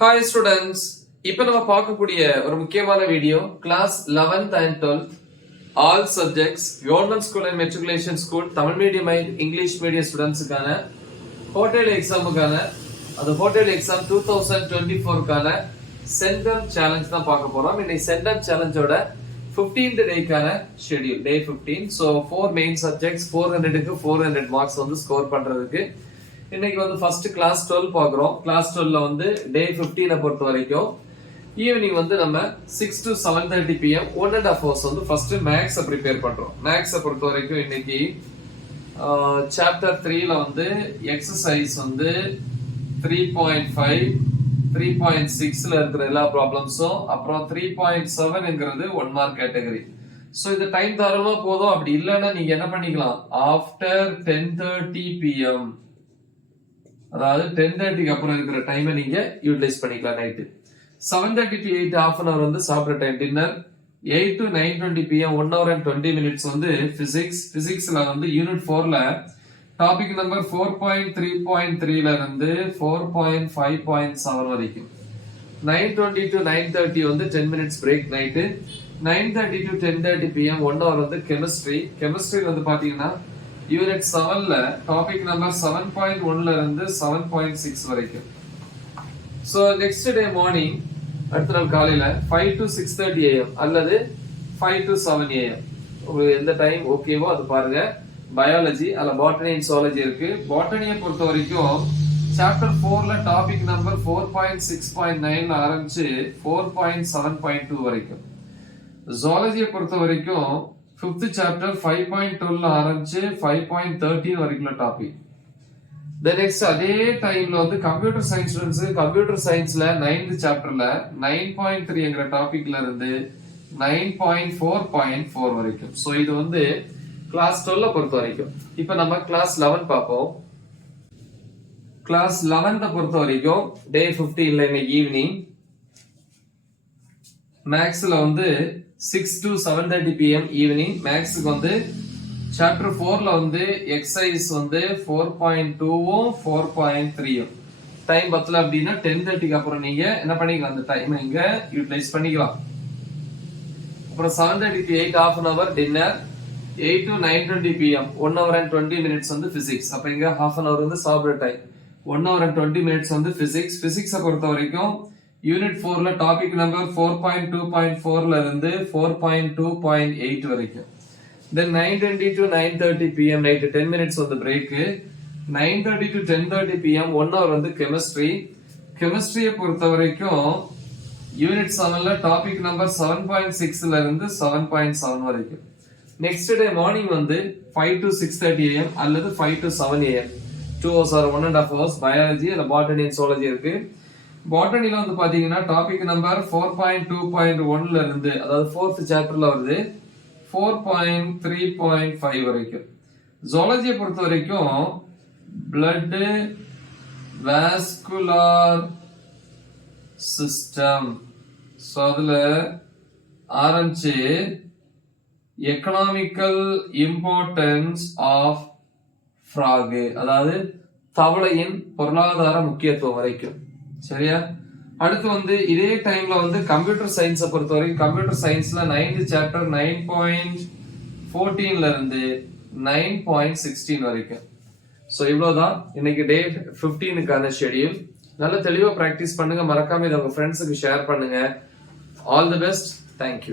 Hi students, இப்போ நம்ம பார்க்கக்கூடிய ஒரு முக்கியமான video class 11th and 12th all subjects government school and matriculation school Tamil medium and English medium ஸ்டூடெண்ட்ஸுக்கான ஹோட்டல் எக்ஸாமுக்கான அது ஹோட்டல் எக்ஸாம் 2024க்கான சென்டம் சேலஞ்ச் தான் பார்க்க போறோம். இன்னைக்கு சென்டம் சேலஞ்சோட 15th டேக்கான schedule day 15. So 4 main subjects 400க்கு 400 மார்க்ஸ் வந்து ஸ்கோர் பண்றதுக்கு இன்னைக்கு வந்து ஃபர்ஸ்ட் கிளாஸ் 12 பாக்குறோம். கிளாஸ் 12ல வந்து டே 15 பொறுத்த வரைக்கும் ஈவினிங் வந்து நம்ம 6 to 7:30 pm 1.5 hours வந்து ஃபர்ஸ்ட் மேக்ஸ் ப்ரிப்பேர் பண்றோம். மேக்ஸ் பொறுத்த வரைக்கும் இன்னைக்கு சாப்டர் 3ல வந்து எக்ஸசைஸ் வந்து 3.5 3.6ல இருக்கிற எல்லா ப்ராப்ளம்ஸும், அப்புறம் 3.7ங்கிறது 1 மார்க் கேட்டகரி. சோ இந்த டைம் தாராளமா போதும். அப்படி இல்லைன்னா நீங்க என்ன பண்ணிக்கலாம், ஆஃப்டர் 10:30 pm அதாவது 10:30க்கு அப்புறம் இருக்கிற டைமை நீங்க யூட்டிலைஸ் பண்ணிக்கலாம். Night 7:30 to 8 half an hour வந்து சாப்பிட்ற time dinner. 8 to 9:20 pm 1 hour and 20 minutes வந்து பிசிக்ஸ்ல வந்து யூனிட் 4ல டாபிக் நம்பர் 4.3.3ல இருந்து 4.5.7 வரைக்கும். 9:20 to 9:30 வந்து 10 minutes break night. 9:30 to 10:30 pm 1 hour வந்து கெமிஸ்ட்ரி வந்து பாத்தீங்கன்னா யூனிட் 7ல டாபிக் நம்பர் 7.1ல இருந்து 7.6 வரைக்கும். சோ நெக்ஸ்ட் டே மார்னிங் அடுத்த நாள் காலையில 5 to 6:30 am அல்லது 5 to 7 am உங்களுக்கு எந்த டைம் ஓகேவோ அது பாருங்க. பயாலஜி அல்ல பாட்டனி அண்ட் ஜூவாலஜி இருக்கு. பாட்டனியை பொறுத்த வரைக்கும் சாப்டர் 4ல டாபிக் நம்பர் 4.6.9ல ஆரம்பிச்சு 4.7.2 வரைக்கும். ஜூவாலஜியை பொறுத்த வரைக்கும் 5th chapter 5.12ல ஆரம்பிச்சு 5.13 வரைக்கும் டாபிக். தென் நெக்ஸ்ட் அதே டைம்ல வந்து கம்ப்யூட்டர் சயின்ஸ் ஸ்டூடண்ட்ஸ் கம்ப்யூட்டர் சயின்ஸ்ல 9th chapterல 9.3ங்கிற டாபிக்ல இருந்து 9.4.4 வரைக்கும். சோ இது வந்து கிளாஸ் 12ல பொறுத்த வரைக்கும். இப்போ நம்ம கிளாஸ் 11 பார்ப்போம். கிளாஸ் 11th பொறுத்த வரைக்கும் டே 15ல இன்னைக்கு ஈவினிங் மேக்ஸ்ல வந்து 6 to 7:30 pm ஈவினிங் மேக்ஸுக்கு வந்து சாப்டர் 4ல வந்து எக்ஸசைஸ் வந்து 4.2ம் 4.3ம் டைம் பத்தல அப்படின்னா 10:30க்கு அப்புறம் நீங்க என்ன பண்ணிக்கலாம், அந்த டைம் இங்க யூட்டிலைஸ் பண்ணிக்கலாம். அப்புறம் 7:30 to 8 half an hour dinner. 8 to 9:20 pm 1 hour and 20 minutes வந்து பிசிக்ஸ். அப்ப இங்க half an hour வந்து சாப்பிட்ற டைம். 1 hour and 20 minutes வந்து பிசிக்ஸை பொறுத்த வரைக்கும் யூனிட் 4ல டாபிக் நம்பர் 4.2.4ல இருந்து 4.2.8 வரைக்கும். தென் 9:20 to 9:30 pm நைட் 10 minutes வந்து பிரேக். 9:30 to 10:30 pm 1 hour வந்து கெமிஸ்ட்ரியை பொறுத்த வரைக்கும் யூனிட் 7ல டாபிக் நம்பர் 7.6ல இருந்து 7.7 வரைக்கும். நெக்ஸ்ட் டே மார்னிங் வந்து 5 to 6:30 am அல்லது 5 to 7 am 2 hours or 1.5 hours biology அல்ல பாட்டனி அண்ட் ஜூவாலஜி இருக்கு. பாட்டனில வந்து பாத்தீங்கன்னா டாபிக் நம்பர் 4.2.1ல இருந்து அதாவது 4th chapterல வருது 4.3.5 வரைக்கும். ஜூவாலஜியை பொறுத்த வரைக்கும் பிளட் வாஸ்குலர் சிஸ்டம் சோ அதுல ஆரம்பிச்சு எக்கனாமிக்கல் இம்பார்ட்டன்ஸ் ஆஃப் ஃப்ராக் அதாவது தவளையின் பொருளாதார முக்கியத்துவம் வரைக்கும். சரியா? அடுத்து வந்து இதே டைம்ல வந்து கம்ப்யூட்டர் சயின்ஸை பொறுத்த வரைக்கும் கம்ப்யூட்டர் சயின்ஸ்ல 9th chapter 9.14ல இருந்து 9.16 வரைக்கும். சோ இவ்வளவுதான் இன்னைக்கு டே 15க்கான ஷெட்யூல். நல்ல தெளிவா பிராக்டிஸ் பண்ணுங்க. மறக்காம இதை உங்க ஃப்ரெண்ட்ஸுக்கு ஷேர் பண்ணுங்க. All the best. தேங்க்யூ.